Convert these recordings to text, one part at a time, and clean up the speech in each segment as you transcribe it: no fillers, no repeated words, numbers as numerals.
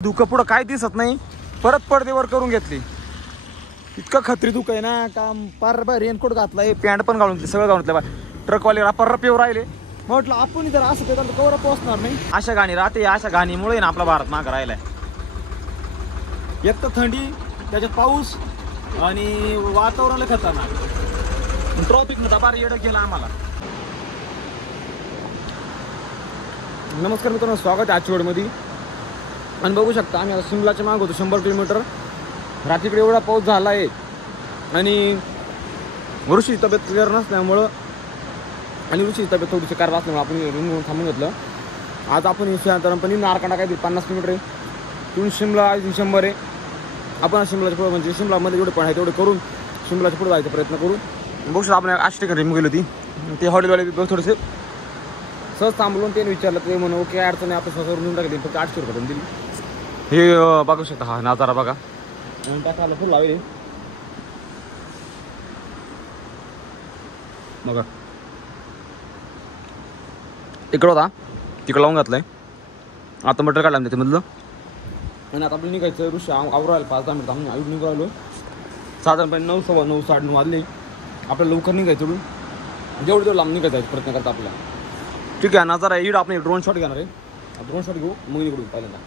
धुकं पुढं काय दिसत नाही, परत पडदेवर करून घेतली. इतकं खत्री धुकं आहे ना का पार रेनकोट घातलाय, पॅन्ट पण घालून सगळं घालून बा. ट्रकवाले रापर पेवर राहिले. म्हटलं आपण जर असं तर कवर पोहोचणार नाही. अशा गाणी राहते, अशा गाणीमुळे ना आपला भारत मागं राहिलाय. एक तर थंडी, त्याच्यात पाऊस आणि वातावरण खतरनाक. ट्रॉफिक न दबार येडं केलं आम्हाला. नमस्कार मित्रांनो, स्वागत आहे आजच्या व्हिडिओमध्ये. आणि बघू शकता आम्ही आता शिमलाच्या माग होतो 100 किलोमीटर. रात्रीकडे एवढा पाऊस झाला आहे आणि ऋषीची तब्येत क्लिअर नसल्यामुळं आणि ऋषीची तब्येत थोडीशी कार असल्यामुळे आपण रूम घेऊन थांबून घेतलं. आज आपण पण नारकांडा काहीतरी 50 किलोमीटर आहे तिथून शिमला 100 आहे. आपण शिमलाच्या पुढे म्हणजे शिमलामध्ये जेवढे पण आहे तेवढे करून शिमलाच्या पुढे जायचा प्रयत्न करू. बघू शकता आपण 8 ठिकाणी रूम गेली होती. ते हॉटेलवाले थोडेसे सहज थांबवून त्याने विचारलं ते म्हणून ओके अडचण आहे, आपण स्वतः रूम टाकली फक्त 800 रुपये दिली. हे बघू शकता हा नजारा बघा. टाकायला फुल लावले बघा. तिकडं होता तिकडं लावून घातलंय. आता मटर काढला त्याच्यामधलं आणि आता आपण निघायचं. ऋषी आवरायला 5-10 मिनिट आम्ही आयुष निघालो. साधारणपणे 9, 9:15, 9:30 वाजले. आपल्याला लवकर निघायचं इकडून, जेवढं तेवढं लांब निघायचा प्रयत्न करता आपला. ठीक आहे नजारा इड. आपण एक ड्रोन शॉट घेणार आहे. ड्रोन शॉट घेऊ मग निघू पहिल्यांदा.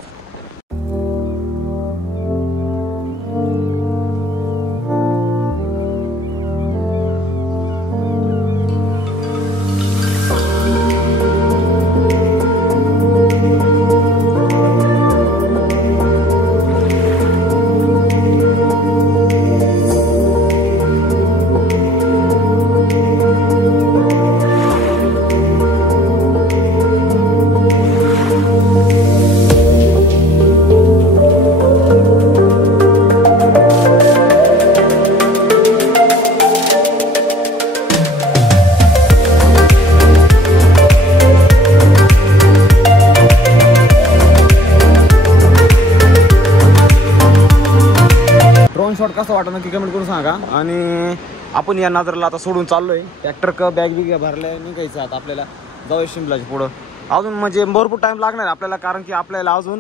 शॉट कसं वाटत नक्की कमेंट करून सांगा. आणि आपण या नजरेला आता सोडून चाललोय. ट्रॅक्टर बॅग बिग भरल्या निघायचं आता आपल्याला. जाऊया शिमलाच्या पुढं. अजून म्हणजे भरपूर टाइम लागणार आपल्याला, कारण की आपल्याला अजून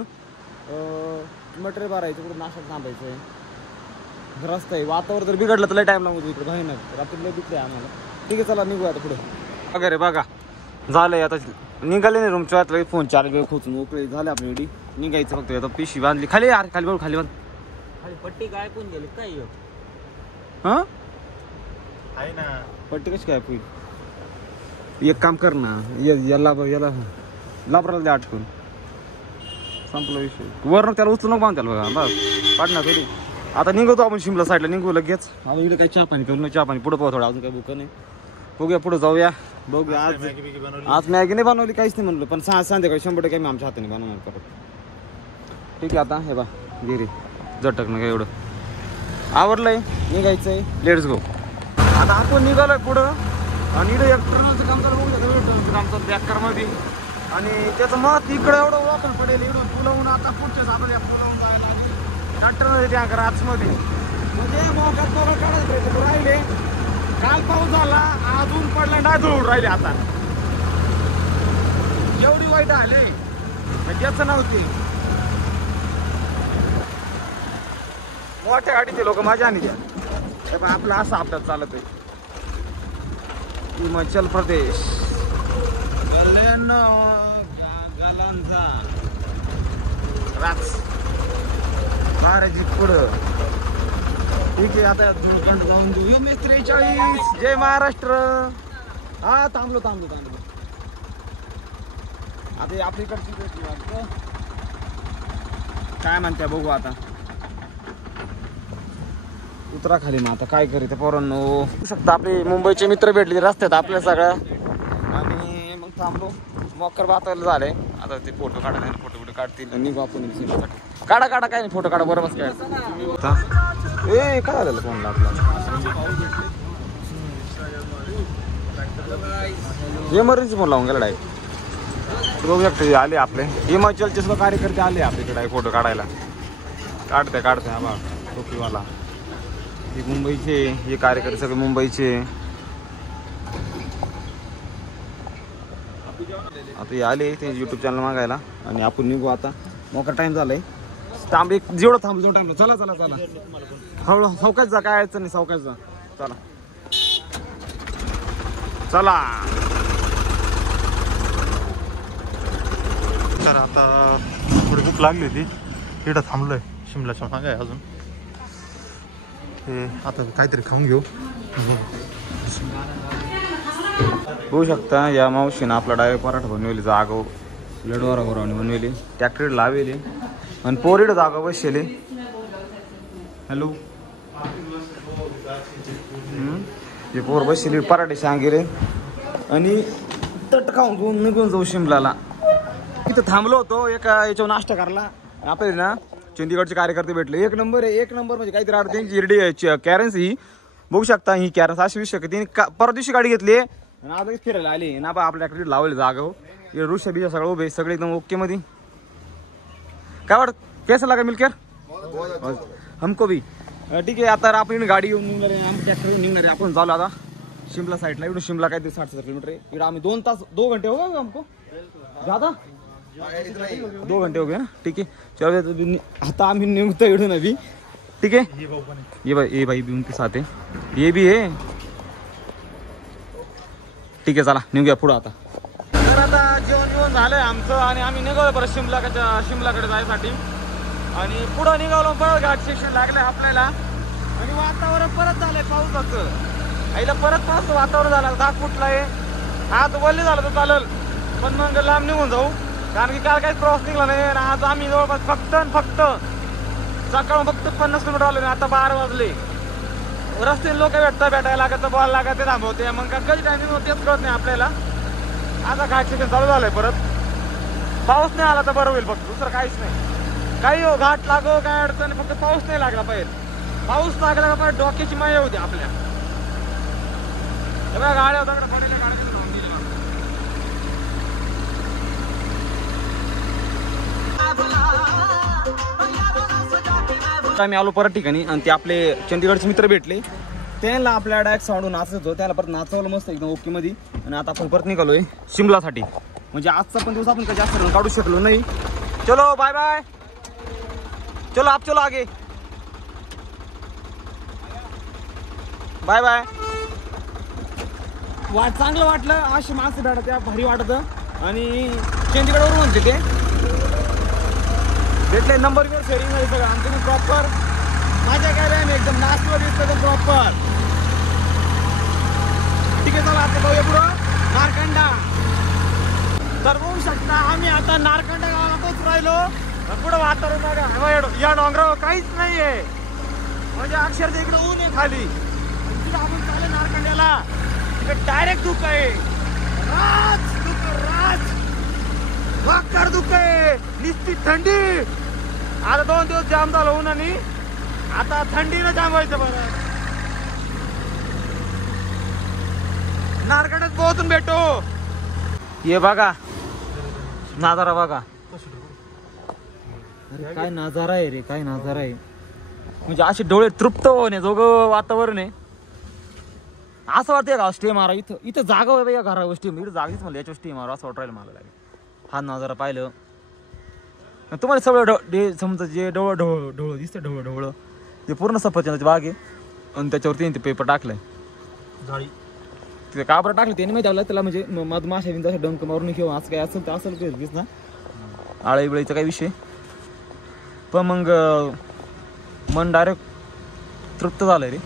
मटेरियल भरायचं, कुठं नाश्ता थांबायचं आहे, रस्ता आहे. वातावरण जर बिघडलं तर लय टाइम लागतो इकडे भयानक. रात्री लय बिकले आम्हाला. ठीक आहे चला निघूया आता पुढे वगैरे. बघा झालंय आता निघाले नाही रूमच्या आत. फोन चार्ज वेळ खोचून मोकळे झाले आपली एवढी. निघायचं फक्त. आता पिशवी बांधली खाली यार, खाली बघ खाली बांध. पट्टी काय पण गेली काय हा आहे ना. पट्टी कशी काय पुई. एक काम कर ना, याला लापराला द्या अटकून. संपला विषय. वरण त्याला उचलून नको बांध त्याला. बघा बस पाडणार थोडी. आता निघतो आपण शिमला साईडला निघू लगेच. आता इकडे काही चहा पाणी करू. चहा पाणी पुढे पाहू थोडं. अजून काही भूक नाही. बघूया पुढे जाऊया. बघूया आज मॅगी नाही बनवली काहीच नाही म्हणलं. पण संध्याकाळी 100% मी आमच्या हाताने बनवणार परत. ठीक आहे आता हे बा गिरी झटक ना काय एवढं आवडलंय. निघायचंय. Let's go. आता आपण निघालोय पुढं आणि इकडे एक ट्रनाचं काम चालू बघू काम चालू बॅकरमध्ये. आणि त्याचं मत इकडे एवढं ओळखून पडेल. इकडून पुलावून आता पुढच्या आपल्याला पुलावून जायला आणि डॉक्टर त्या आतमध्ये म्हणजे मोकात बरोबर काढायचं राहिले. काल पाऊस झाला अजून पडला नाही धुळून राहिले. आता एवढी वाईट आले त्याचं नव्हते. मोठ्या गाडीचे लोक माझ्या आणि द्या. आपला असा अपघात चालत आहे. हिमाचल प्रदेश पुढं. ठीक आहे आता जाऊन देऊ. MS43 जय महाराष्ट्र. हा थांबलो. आता आपल्याकडची काय म्हणते बघू आता. उतरा खाली. मग आता काय करीत पोरांनो. बघू शकता आपले मुंबईचे मित्र भेटले रस्त्यात आपल्या सगळ्या. आणि मग थांबलो. मकर वातावरण झालंय. आता ते फोटो काढायला फोटो काढतील निघू आपण. काढा काय नाही फोटो काढा बरोबर काय. काय झालं फोनला आपला. एमर्जन्सी फोन लावून गेला डायरेक्ट. बघू शकता आले आपले हिमाचलचे सुद्धा कार्यकर्ते आले आपल्याकडे फोटो काढायला. काढते हा बा टोपीवाला. हे मुंबईचे हे कार्यकर्ते सगळे मुंबईचे. आता हे आले ते यूट्यूब चॅनल मागायला आणि आपण निघू आता. मोका टाइम झालाय. थांब एक जेवढं थांबलो तेवढं थांबलो. चला चला चला हळू सावकाश जा, काय अडचण नाही, सावकाश जा. चला चला. तर आता थोडी भूक लागली होती, इकडं थांबलोय शिमलाच्या मागे आहे अजून. हे आता काहीतरी खाऊन घेऊ. बघू शकता या मावशीनं आपला डायरेक्ट पराठा बनवली, जागो लडवारा गोरावणी बनवली, ट्रॅक्टर लावली आणि पोरीड जागा बसले. हॅलो हे पोर बसली पराठे सांगेले आणि तट खाऊन घेऊन निघून जाऊ शिमलाला. इथं थांबलो होतो एका याच्यावर नाश्ता करायला. आपल्याला ना चंदीगडचे कार्यकर्ते भेटले, एक नंबर आहे, एक नंबर म्हणजे काहीतरी अडचण. इरडी कॅरन्स ही बघू शकता, ही कॅरन्स अशी विषय तिने परत दिवशी गाडी घेतली आणि आज फिरायला आली ना बा. आपल्याकडे लावले जागा हो, ऋषा बिषा सगळं उभे, सगळे एकदम ओके मध्ये. काय वाटत कैसा लागा मिलकर हमको भी ठीक आहे. आता आपण गाडी घेऊन निघणार आहे, आम्ही ट्रॅक्टर घेऊन निघणार आहे. आपण चालू आता शिमला साईडला. इकडून शिमला काहीतरी 60-70 किलोमीटर आहे. इकडे आम्ही 2 तास 2 घंटे हो गए हमको ज्यादा 2 घंटे हो गए ना. ठीक आहे चलो आता आम्ही निघतो इकडून अभी. ठीक आहे ये भाई भी उनके साथ है, ये भी है. ठीक आहे चला निघूया पुढं आता. तर आता जेवण झालंय आमचं आणि आम्ही निघालो परत शिमलाकडे जायसाठी. आणि पुढं निघालो परत घाट सेक्शन लागलंय आपल्याला आणि वातावरण परत झालंय पावसाचं. आईला परत पाऊस वातावरण झालं, दाग फुटलाय. आज वल्ले झालं तर चालेल पण मग लांब निघून जाऊ, कारण की काल काहीच प्रवास निघला नाही. आज आम्ही जवळपास फक्त सकाळ फक्त 50 किलोमीटर आलो. आता 12 वाजले. रस्ते लोक भेटायला लागत, बॉल लागत, ते थांबवते. मग कधी टायमिंग होते तेच कळत नाही आपल्याला. आता घाट सेक्शन चालू झालंय परत. पाऊस नाही आला तर बरं होईल, फक्त दुसरं काहीच नाही. काही हो घाट लागो काय अडचण, फक्त पाऊस नाही लागला पाहिजे. पाऊस लागला का पाहिजे डोक्याची माया होती आपल्या. गाड्या होता आम्ही आलो परत ठिकाणी आणि ते आपले चंदीगडचे मित्र भेटले. त्यांना आपल्या डायरेक्ट साऊंड नाचत होतो, त्याला परत नाचवलं मस्त एकदम ओके मध्ये. आणि आता आपण परत निघालोय शिमलासाठी. म्हणजे आजचा पण दिवस आपण काही जास्त काढू शकलो नाही. चलो बाय बाय, चलो आप चलो आगे, बाय बाय. चांगलं वाटलं, अशी माणसं भेटत त्या भारी वाटत. आणि चंदीगडवरून म्हणते ते भेटले नंबर वेळ शेअरिंग आहे सगळं आमचं प्रॉपर. माझ्या काय आम्ही एकदम नाचवर दिसतो प्रॉपर. ठीक आहे चला आता जाऊया पुढं नारकंडा. तर बघू शकता आम्ही आता नारकंडा गावाला पोहोच राहिलो. पुढं वातावरण बघा, या डोंगरावर काहीच नाहीये, म्हणजे अक्षरशः इकडे ऊन आहे खाली. तिकडे आपण चालू नारकंड्याला, तिकडे डायरेक्ट धुकं आहे, राज वाकर धुकं आहे, निस्ती थंडी. आता 2 दिवस जाम झालं उन्हाने, आता थंडीनं जाम व्हायचं. बरं नारकंड्यात पोहोचून भेटो. ये बघा नजारा बघा, अरे काय नजारा आहे रे, काय नजारा आहे. म्हणजे असे डोळे तृप्त होण्याजोगं वातावरण आहे. असं वाटतंय का स्टे मारा इथं. इथं जागा आहे या घरावर स्टे, इथं जागीच मला याच्यावर स्टे मारा असं वाटायला मला लागेल. हा नजारा पाहिलं तुम्हाला सगळं समजा जे ढवळं दिसतं, ढवळं ते पूर्ण सफरचंदाची बाग आहे. आणि त्याच्यावरती ते पेपर टाकलाय, जाळी ते कापड टाकलं त्याने माहिती आपल्याला. त्याला म्हणजे मधमाशा बिंदा डंक मारून किंवा असं काय असेल तर असेल ते ना आळी बिळीचा काही विषय. पण मग मन डायरेक्ट तृप्त झालंय रे.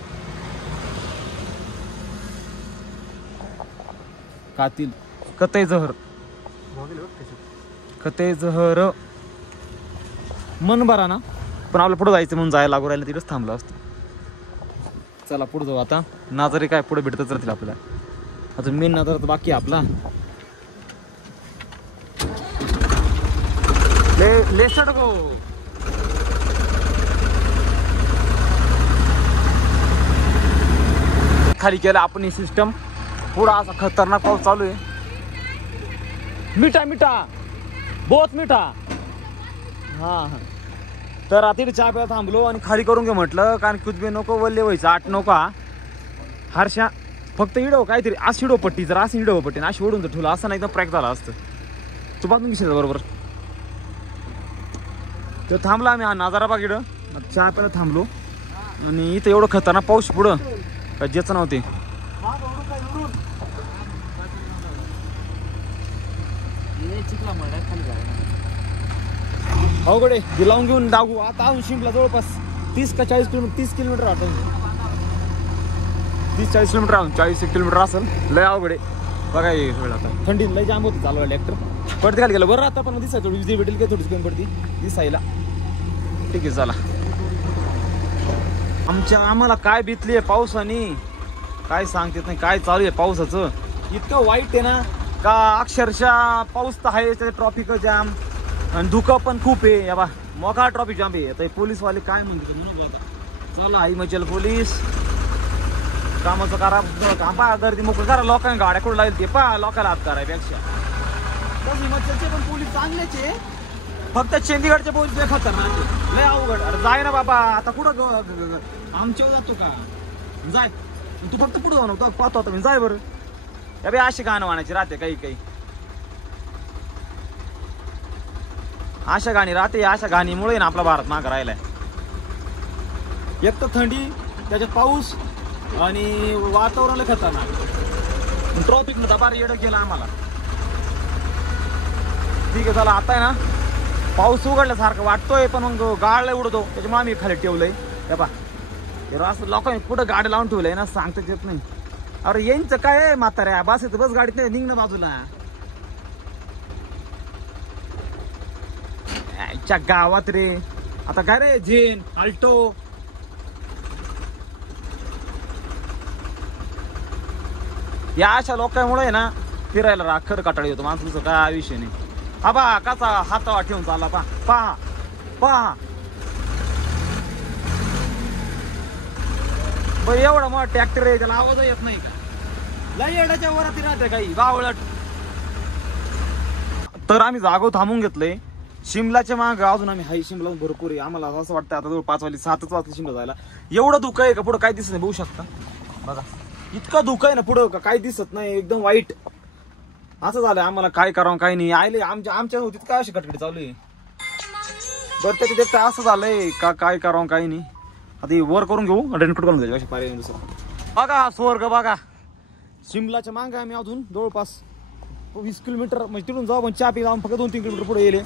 कातील कतई जहर मन बरा ना. पण आपलं पुढे जायचं म्हणून जायला लागू राहिलं, तिथेच थांबलं असतं. चला पुढे जाऊ आता. नाजरे काय पुढे भेटतच राहतील आपल्याला. अजून मेन नजर तर बाकी आपला. लेसड गो खाली केलं आपण ही सिस्टम. पुढा असा खतरनाक पाऊस चालू आहे. मिठा बहुत मिठा. हा तर रात्री चहा प्यायला थांबलो आणि खाली करून घे म्हटलं, कारण कुछ बी नको वल्ले व्हायचं. 8 नको हर्षा फक्त इडव काहीतरी अशी इडव पट्टी, जर अशी इडव पट्टी अशी ओढून तर ठेवलं असं नाही एकदम प्रॅक झाला असतं. तू बाजून घेशील बरोबर. तर थांबला आम्ही नजाराबाग इकडं चहा प्यायला थांबलो आणि इथं एवढं खतरनाक पाऊस पुढं काय जेच नव्हते. अवघडे लावून घेऊन दागू आता आऊन शिंपला जवळपास 30 का 40 किलोमीटर 30 किलोमीटर राहतो 30-40 किलोमीटर राहून 40 किलोमीटर असेल. लय अवघडे बघा हे वेळ आता थंडी लय जाम होती चालवायला ट्रॅक्टर पडते खाली गेलं बरं आता पण दिसाय थोडी विजय भेटेल काय थोडीच कमी पडती दिसायला. ठीक आहे चला आम्हाला काय बितली आहे पावसाने काय सांगते नाही काय चालू आहे पावसाचं इतकं वाईट आहे ना का अक्षरशः पाऊस तर आहे त्याचे ट्रॉफिक जाम आणि धुकं पण खूप आहे. या बा मोठा ट्रॉफिक जाम आहे. आता पोलीसवाले काय म्हणते म्हणून आता चला हिमाचल पोलीस कामाचं करा पा गर्दी मोकळं करा लोकांनी गाड्या कुठं लागेल ते पा लोकांना हात करायपेक्षा. हिमाचलचे पण पोलीस चांगलेच आहे फक्त चंदीगडचे पोलीस लय खतरनाक लय अवघड. अरे जाय ना बाबा आता कुठं आमच्यावर जातो का जाय तू फक्त पुढे जाऊ नको पाहतो आता मी जाय बरं. या बी अशी गाणं म्हणायची राहते काही काही अशा गाणी राहते. अशा गाणीमुळे ना आपला भारत मागं राहिलाय. एक तर थंडी त्याच्यात पाऊस आणि वातावरण खतरनाक ट्रॉफिक न दबार येडं केलं आम्हाला. ठीक आहे चला आता आहे ना पाऊस उघडल्यासारखं वाटतोय पण मग गाळ उडतो त्याच्यामुळे आम्ही खाली ठेवलंय. हे पा असं लोकांनी कुठं गाडी लावून ठेवलंय ना सांगताच येत नाही. अरे यांचं काय आहे म्हाताऱ्या बस येतं बस गाडीत नाही निघणं बाजूला च्या गावात रे. आता काय रे झेन अल्टो या अशा लोकांमुळे ना फिरायला राखर काटाळी होतो माणसाचं काय विषय नाही. हा बा कसा हातावा ठेवून चालला पा पहा पहा बरं एवढा मोठा ट्रॅक्टर आहे त्याला आवाज येत नाही का लय येड्याच्या वराती राहते काही बावळट. तर आम्ही जागो थांबून घेतलंय शिमलाच्या माग अजून आम्ही हाय शिमला भरपूर आहे. आम्हाला असं वाटतं आता जवळ 5 वाजले 7 वाजले शिमला जायला. एवढं धुकं आहे का पुढं काही दिसत नाही बघू शकता बघा इतकं धुकं आहे ना पुढं का काही दिसत नाही एकदम वाईट असं झालंय. आम्हाला काय करावं काही नाही आले आमच्या होती काय अशी कटकटी चालू आहे. बरं त्याच्या देखता असं झालंय का काय करावं काही नाही. आता वर करून घेऊ रेनकोट करून जायचं अशी पर्याय दुसरं. बघा हा स्वर्ग बघा शिमलाच्या मांग आम्ही अजून जवळपास 20 किलोमीटर म्हणजे तिथून जाऊ पण चहा पी जाऊन फक्त 2-3 किलोमीटर पुढे येले.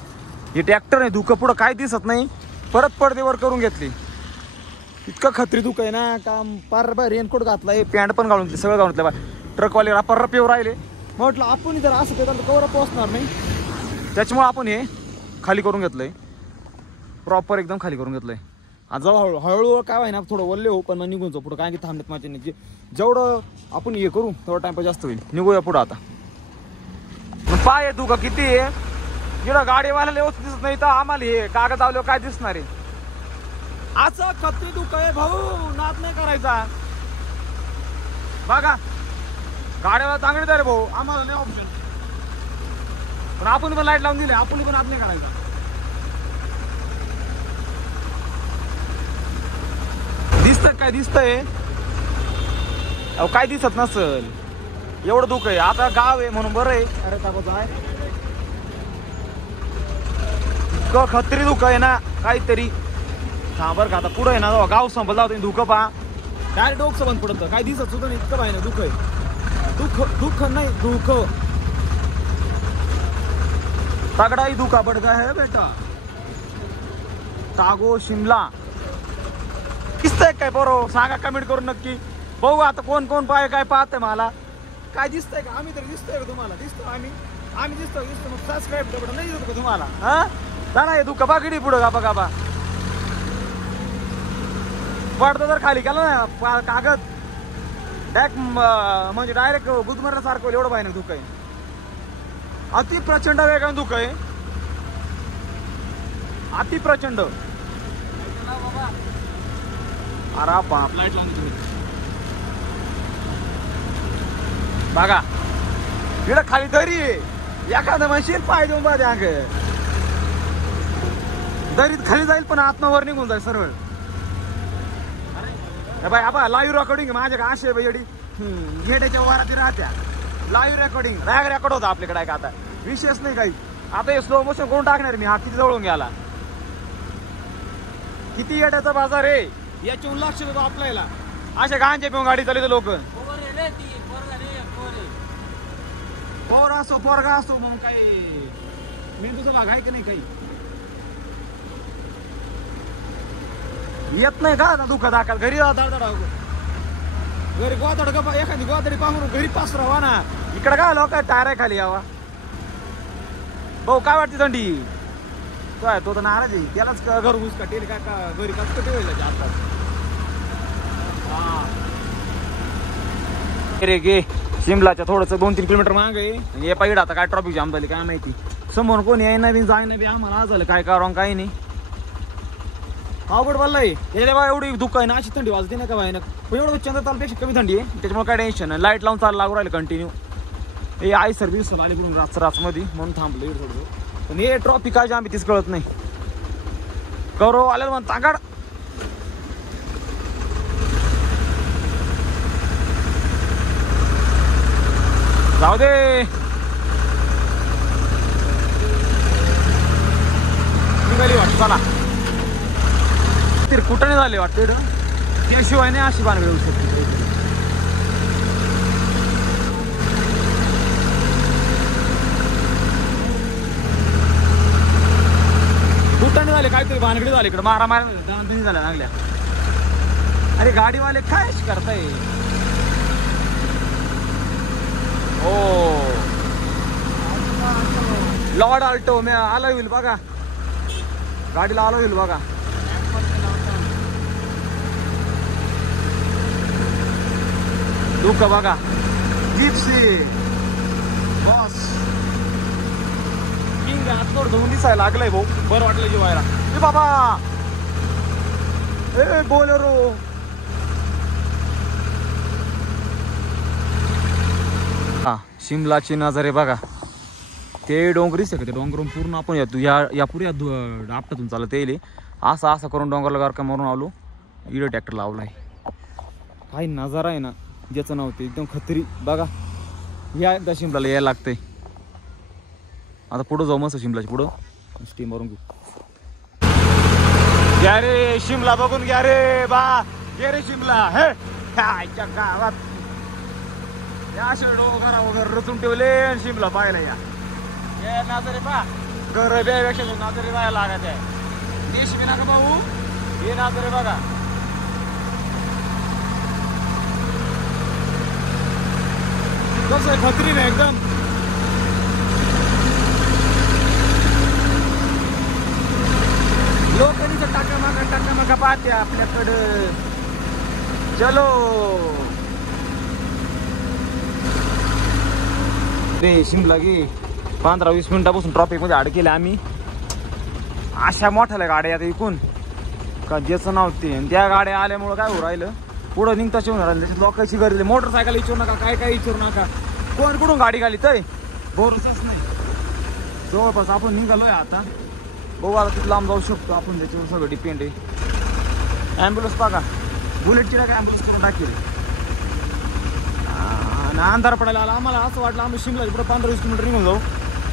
हे ट्रॅक्टर आहे धुकं पुढं काय दिसत नाही. परत पडदेवर करून घेतली इतकं खत्री धुकं आहे ना का पार रेनकोट घातलाय पॅन्ट पण घालून सगळं घालून बा ट्रकवाले रप्पा येऊ राहिले. म्हटलं आपण जर असं केलं तर कवर पोहोचणार नाही त्याच्यामुळे आपण हे खाली करून घेतलंय प्रॉपर एकदम खाली करून घेतलंय. आज जाऊ हळूहळू काय व्हाय ना थोडं वल्ले हो पण निघून जाऊ पुढं काय की थांबण्यात माझ्या नाही जेवढं आपण हे करू तेवढा टाइमपास जास्त होईल. निघूया पुढं आता पाय आहे तू का किती आहे जेवढं गाडीवाल्याला व्यवस्थित दिसत नाही तर आम्हाला हे कागद आवल्यावर काय दिसणार आहे. असं खत्री तू काय भाऊ नाद नाही करायचा बघा गाड्याला चांगले रे भाऊ आम्हाला नाही ऑप्शन पण आपण पण लाईट लावून दिले आपण पण नाद नाही करायचा. दिसत काय दिसतंय अहो काय दिसत नसल एवढं दुःख आहे. आता गाव आहे म्हणून बरं आहे. अरे टाकत आहे खत्री धुकं आहे ना काहीतरी हा बरं का आता पुढं आहे ना गाव संपल जाऊ तुम्ही धुकं पहा काय डोकं बंद पडत काय दिसत सुद्धा नाही इतकं पाहिजे ना दुःख आहे दुःख नाही दुःख तगडाही धुका पडता है बेटा. तागो शिमला दिसतंय काय बरोबर सांगा कमेंट करून नक्की बघू आता कोण कोण पाय काय पाहतंय मला काय दिसतंय का आम्ही तर दिसतोय का तुम्हाला दिसतो आम्ही दिसतो मग सबस्क्राईब नाही दिसत का तुम्हाला हा जाणा हे दुःख बागडी पुढं गाबा गाबा पडतं जर खाली केलं ना कागद डायरेक्ट म्हणजे डायरेक्ट गुदमरल्यासारखं एवढं पाहिजे दुःख आहे. अति प्रचंड वेगाने दुःख आहे अति प्रचंड. अरे बाप लाईट लावून तुम्ही बघा इकडं खाली दरी आहे एखादं मशीन पाय देऊन बा द्या दरीत खाली जाईल पण आत्मावर निघून जाईल सरळ. बाय आबा लाईव्ह रेकॉर्डिंग माझ्या का असे बाई घेड्याच्या वराती राहत्या लाईव्ह रेकॉर्डिंग रेकॉर्ड होता आपल्याकडे काय का आता विशेष नाही काही. आता हे स्लो मोशन करून टाकणार मी हा किती जवळून गेला किती येड्याचा बाजार आहे याच्याहून लक्ष देतो आपल्याला. अशा गांजे पिऊन गाडी चालवते लोक. पोर असो पोरगा असो मग काही मेंदूचा भाग आहे की नाही काही येत नाही का दुखा दाखल घरी घरी गोदड का एखादी गोदडी पाहून घरी पासरावा ना. इकडे काय लोक टायर खाली यावा. भाऊ काय वाटते थंडी तो तर नाराज आहे. त्यालाच घर घुस काटेल का घरी कस कधी होईल आता. रे गे शिमलाच्या थोडस 2-3 किलोमीटर माग आहे. हे पाहिजे आता काय ट्रॉफिक जाम झाली काय माहिती. समोर कोणी आहे बी जाय बी आम्हाला आज झालं काय करावं काही नाही. अवघड बोललाय त्याच्या बा एवढी दुःख आहे ना अशी थंडी वाजते ना का बाय ना. पण एवढं चंद्रतालपेक्षा कमी थंडी आहे त्याच्यामुळे काय टेन्शन नाही. लाईट लावून चालू लागू राहिलं कंटिन्यू. हे आई सर्व्हिस आली करून रातमध्ये म्हणून थांबलं थोडं. पण हे ट्रॉफिक काय जाम तीच कळत नाही. गौरव आलेलं म्हणून तांगाड जाऊ दे. निघाली वाटत चला कुठं नाही झाले वाटतं त्याशिवाय नाही अशी बांधवी होऊ शकते. कुठं झाले काहीतरी भानगडी झाली इकडे मारा झाल्या लागल्या. अरे गाडीवाले काय करताय. हो लॉर्ड आल्टो मी आला होईल बघा गाडीला आला होईल बघा. दुःख बघा जिप्सी बॉस किंग हातोड धुवून दिसायला लागलाय भाऊ. बरं वाटलं जेवायला. ए बाबा ए बोलेरो हा शिमलाची नजारे बघा. ते डोंगरीच आहे का ते डोंगरून पूर्ण आपण येतो या पुढे आपटातून चालत येईल. असं करून डोंगरला गारका मारून आलो. इडं ट्रॅक्टर लावलाय. काही नजारा आहे ना ज्याचं नाव ते एकदम खत्री बघा. या एकदा शिमलाला यायला लागतंय. आता पुढं जाऊ मस्त शिमलाची पुढं स्टीम मारून घेऊ. घ्या रे शिमला बघून घ्या रे बा. घे रे शिमला हे कायच्या गावात या असे डोंगरा वगैरे रचून ठेवले. शिमला पाहायला या नाजरे पा घर बेपेक्षा नाजरे पाहायला लागत आहे. देश बी नका भाऊ हे नाजरे बघा. कसं आहे खत्री नाही एकदम. लोकांनी टाका मागा पाहते आपल्याकडं. चलो रे शिमला गे 15-20 मिनिटापासून ट्रॉफिक मध्ये अडकेले आम्ही. अशा मोठ्याला गाड्या आता इकून का ज्याचं नाव ते. त्या गाड्या आल्यामुळं काय हो राहिलं पुढं निघता शिवून राहिलं. त्याच्यात लोकांची गरज. मोटरसायकल विचारू नका काय विचारू नका. कोण कुठून गाडी घाली तय भरोसाच नाही. जवळपास आपण निघालोय आता. बघू आता तिथं लांब जाऊ शकतो आपण. त्याच्यावर सगळं डिपेंड आहे. ॲम्ब्युलन्स बघा बुलेटची काय ॲम्ब्युलन्स करून टाकेल. आणि अंधार पडायला आला. आम्हाला असं वाटलं आम्ही शिमला पुढे 15-20 किलोमीटर निघून जाऊ.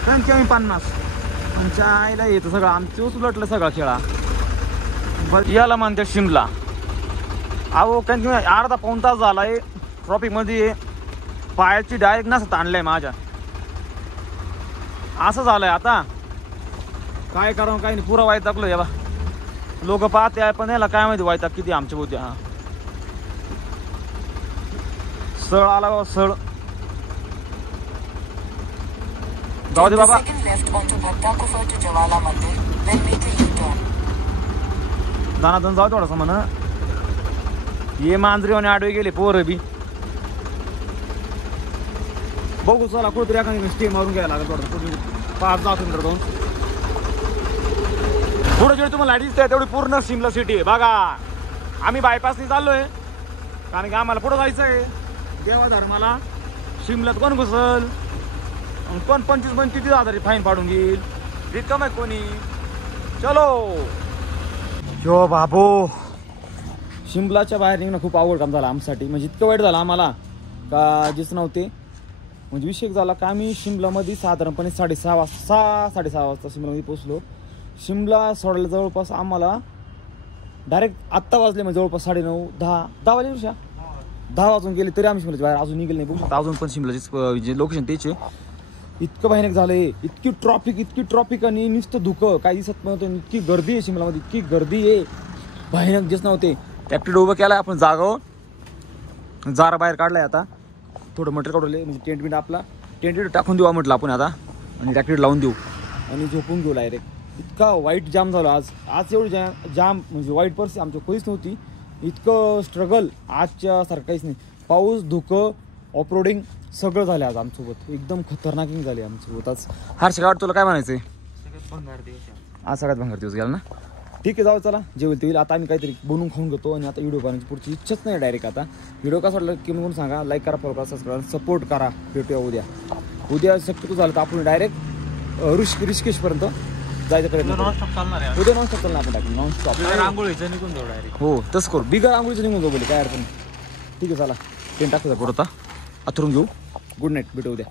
कारण की आम्ही 50 आमच्या आईला येतं सगळं आमचं उलटलं सगळा खेळा. याला म्हणते शिमला. अहो कारण की अर्धा पाऊण तास झालाय ट्रॉफिक मध्ये. पायाची डायरेक्ट नसत आणलंय माझ्या. असं झालंय आता काय करावं काही नाही. पुरा वैतागलो या बा. लोक पाहते आहे पण याला काय माहिती वैताग किती आमच्या होते. हा सळ आला बाबा सळ. जाऊ दे बाबा. दानादन जाऊ थोडासा म्हणा. ये मांजरीवाने आडवे गेले पोरं बी. बघू चला कुठेतरी एखादी स्टे मारून घ्यायला लागेल थोडं. 5-10 किलोमीटर जाऊन पुढे जेवढी तुम्हाला लाईट दिसते तेवढी पूर्ण शिमला सिटी आहे बघा. आम्ही बायपासनी चाललोय कारण की आम्हाला पुढं जायचं आहे देवा धर्माला. शिमल्यात कोण घुसल कोण 25-30 फाईन पाडून घेईल. रिकाम आहे कोणी. चलो जो बाबू शिमलाच्या बाहेर निघणं खूप अवघड काम झालं आमच्यासाठी. म्हणजे इतकं वाईट झालं आम्हाला का जेच नव्हते. म्हणजे विषय झाला का आम्ही शिमलामध्ये साधारणपणे 6:30 वाजता शिमलामध्ये पोहोचलो. शिमला सोडायला जवळपास आम्हाला डायरेक्ट आत्ता वाजले म्हणजे जवळपास 9:30 10 वाजले वर्षा 10 वाजून गेले तरी आम्ही शिमल्याच्या बाहेर अजून निघेल नाही. बघू शकता अजून पण शिमल्याचे जे लोकेशन त्याचे इतकं भयानक झालंय. इतकी ट्रॉफिक आणि नुसतं धुकं काही दिसत नव्हतं. इतकी गर्दी आहे शिमलामध्ये, इतकी गर्दी आहे भयानक दिसत नव्हते. ट्रॅक्टर उभं केलाय आपण जागावर जारा बाहेर काढलाय. आता थोडं मटेरियल काढवले म्हणजे टेंट आपला टेंट टाकून देऊ म्हटलं आपण आता आणि ट्रॅक्टर लावून देऊ आणि झोपून घेऊ डायरेक्ट. इतका वाईट जाम झालं आज एवढं जाम म्हणजे वाईट परिस्थिती आमच्या खोलीच नव्हती. इतकं स्ट्रगल आजच्या सारखं काहीच नाही. पाऊस धुकं ऑफरोडिंग सगळं झालं आज आमच्यासोबत. एकदम खतरनाकिंग झाले आमच्यासोबत आज. हर्ष काय वाटतं तुला काय म्हणायचंय? आज सगळ्यात भंगार दिवस गेला ना. ठीक आहे जाऊ चला जे होईल ते होईल. आता आम्ही काहीतरी बनवून खाऊन घेतो आणि आता व्हिडिओ बनवायची पुढची इच्छाच नाही डायरेक्ट. आता व्हिडिओ कसा वाटला की म्हणून सांगा, लाईक करा, फॉलो करा, सबस्क्राईब करा, सपोर्ट करा. भेटूया उद्या शक्यतो झालं तर आपण डायरेक्ट ऋषिकेशपर्यंत जायचं प्रयत्न करू. नॉनस्टॉप चालणार आहे. उद्या नॉनस्टॉप चालणार आपण टाकून नॉनस्टॉप रांगोळीचं निघून जाऊ डायरेक्ट. हो तसं करू. बिगर आंघोळीचं निघून जाऊ बोले काय अडचण. ठीक आहे चला ट्रेन टाकू परत आता अथरून घेऊ. गुड नाईट भेटू उद्या.